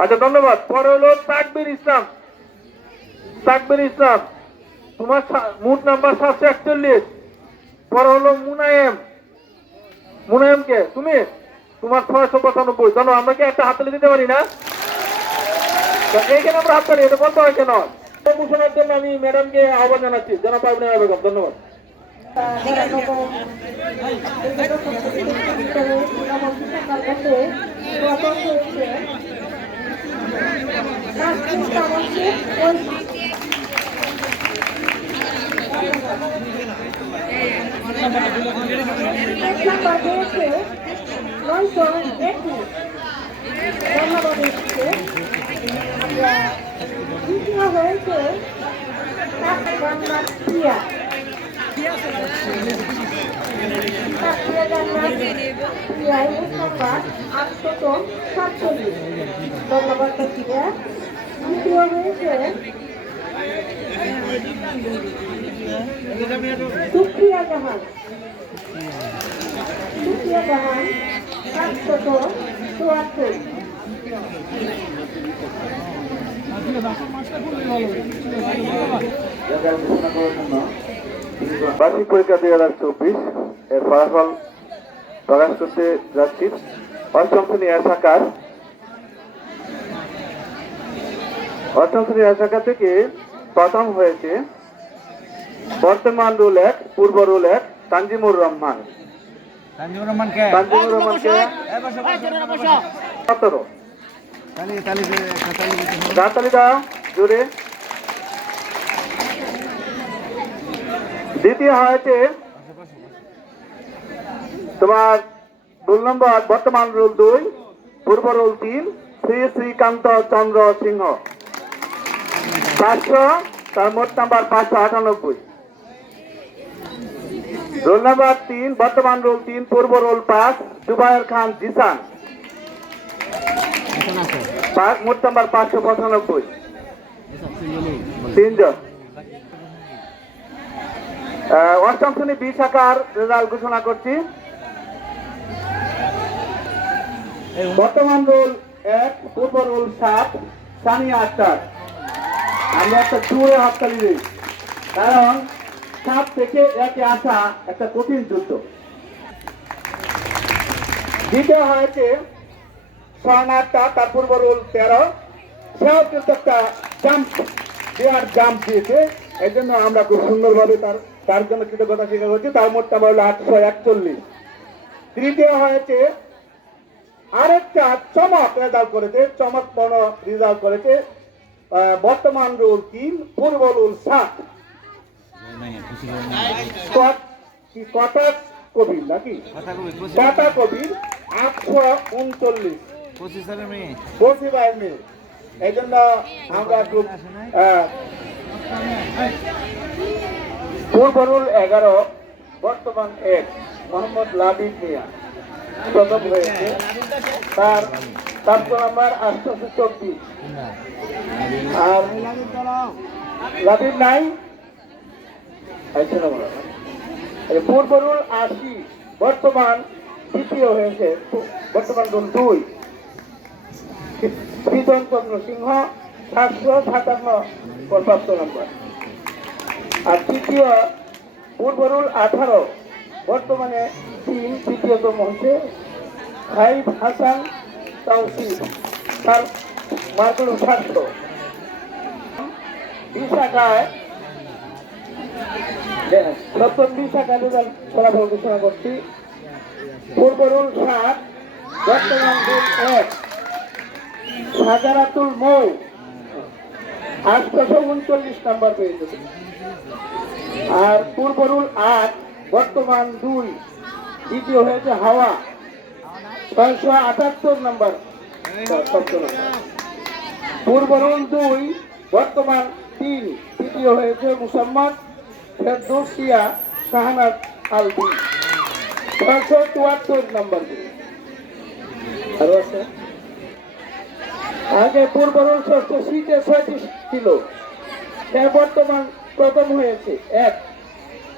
আচ্ছা ধন্যবাদ। পরে হলো তাকবির ইসলাম। তাকবির ইসলাম। তোমার মুট নাম্বার সাতশো একচল্লিশ। পরে হলো মুনায়েম। মুনায়েম কে তুমি? তোমার ছয়শো পঁচানব্বই। জানো, আমরা কি একটা হাততালি দিতে পারি না? এইখানে আমরা হাততালি, এটা বলতে হয় কেন? প্রমোশনের জন্য আমি ম্যাডামকে আহ্বান জানাচ্ছি। জানা পারবেন বেগম ধন্যবাদ। নয়শো একুশ ধন্যবাদ এসছে আমরা দ্বিতীয় হয়েছে জান্নাত প্রিয়া আটশত সাতচল্লিশ ধন্যবাদ প্রিয়া দ্বিতীয় হয়েছে সুপ্রিয়া জাহান। সুপ্রিয়া জাহান সাতশত চুয়াত্তর বার্ষিক পরীক্ষা দুই হাজার চব্বিশ এর ফলাফল প্রকাশ করতে যাচ্ছি। অষ্টম শ্রেণি শাখার অষ্টম শ্রেণি শাখা থেকে প্রথম হয়েছে বর্তমান রুল এক পূর্ব রুল এক তানজিমুর রহমান। তানজিমুর রহমানকে। সতেরো। গাতালি দাও জুড়ে দ্বিতীয় হয়েছে। তোমার রোল নম্বর বর্তমান রোল দুই, পূর্ব রোল তিন, শ্রী শ্রীকান্ত চন্দ্র সিংহ পাঁচশো, তার মোট নাম্বার পাঁচশো আটানব্বই রোল নাম্বার তিন, বর্তমান রোল তিন, পূর্ব রোল পাঁচ, জুবায়ের খান জিসান মোট নাম্বার পাঁচশো পঁচানব্বই। তিনজন অষ্টম শ্রেণি বি শাখার রেজাল্ট ঘোষণা করছি। বর্তমান রোল এক, পূর্ব রোল সাত, সানিয়া আক্তার। আমরা একটা জোরে হাততালি দিই। কারণ সাত থেকে একে আসা একটা কঠিন যুদ্ধ। দ্বিতীয় হয়েছে স্বর্ণাট্টা তার পূর্ব রোল তেরো। সেও কিন্তু একটা জাম্প দেওয়ার জাম্প দিয়েছে। এই জন্য আমরা খুব সুন্দরভাবে তার তার জন্য কৃতজ্ঞতা স্বীকার করছি তার মোট নাম্বার আটশো একচল্লিশ। তৃতীয় হয়েছে আরেকটা চমক রেজাল্ট করেছে চমকপূর্ণ রেজাল্ট করেছে বর্তমান রুল তিন পূর্ব রুল সাত। কট- কবির নাকি? কবি, কবির? আটশো উনচল্লিশ। এই জন্য আমরা খুব আহ, পূর্ব রুল এগারো বর্তমান এক মোহাম্মদ লাবিব মিয়া। প্রথম হয়েছে তার প্রাপ্ত নাম্বার আটশোশো চব্বিশ। আর লাবিব নাই। এই আশি বর্তমান দ্বিতীয় হয়েছে বর্তমান রুল দুই। প্রীতম চন্দ্র সিংহ সাতশো সাতান্ন প্রাপ্ত নম্বর। আর তৃতীয় পূর্ব রুল আঠারো, বর্তমানে তিন, তৃতীয়তম হচ্ছে খাইফ হাসান তাওসিফ, তার মার্ক হল সাতশো। বিশাখায় সপ্তম বিশাখা রেজাল্ট ফলাফল ঘোষণা করছি। পূর্ব রুল সাত, বর্তমান রুল এক। সাজারাতুল মৌ। আটশোশো উনচল্লিশ নাম্বার পেয়েছে। আর পূর্ব রুল আট, বর্তমান দুই, দ্বিতীয় হয়েছে হাওয়া। ছয়শো আটাত্তর নম্বর। সপ্তম নাম্বার পূর্ব রুল দুই, বর্তমান তিন, তৃতীয় হয়েছে মুসাম্মদ ফেরদৌসিয়া শাহানাজ আলবি ছয়শো চুয়াত্তর নম্বর। আরও আছে? আগে পূর্ব রুল ষষ্ঠ সিটে ছয়টি ছিল বর্তমান প্রথম হয়েছে এক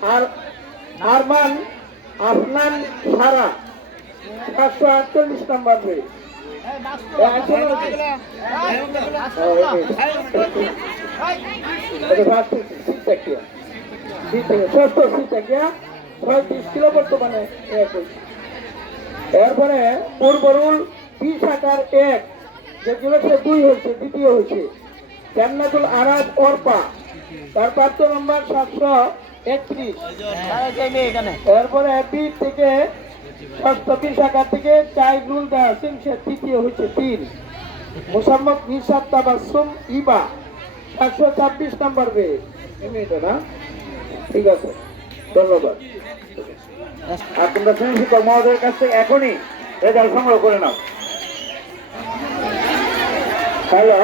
আর আরমান আফনান সারা সাতশো আটচল্লিশ নম্বর হয়ে শীতটা কি? ছয়ত্রিশ বর্তমানে এরপরে পূর্বরুল বিশ আকার এক যেগুলো সে দুই হয়েছে দ্বিতীয় হয়েছে জান্নাতুল আরাব অর্পা। তার প্রাপ্ত নম্বর সাতশো একত্রিশ। এরপরে বি থেকে বিশ আকার থেকে চাইরুল দা সিং তৃতীয় হয়েছে তিন। মোসাম্মদ নিসাদ তাবাসুম ইবা। চারশো ছাব্বিশ নম্বর বে না? ঠিক আছে, ধন্যবাদ। আর তোমরা শিক্ষক মহোদয়ের কাছ থেকে এখনই রেজাল্ট সংগ্রহ করে নাও। হ্যালো?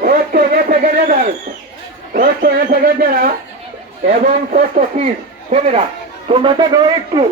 রেজাল্ট। ষষ্ঠ এ থেকে যারা এবং কষ্ট ফিস কবিরা তোমরা দেখো একটু।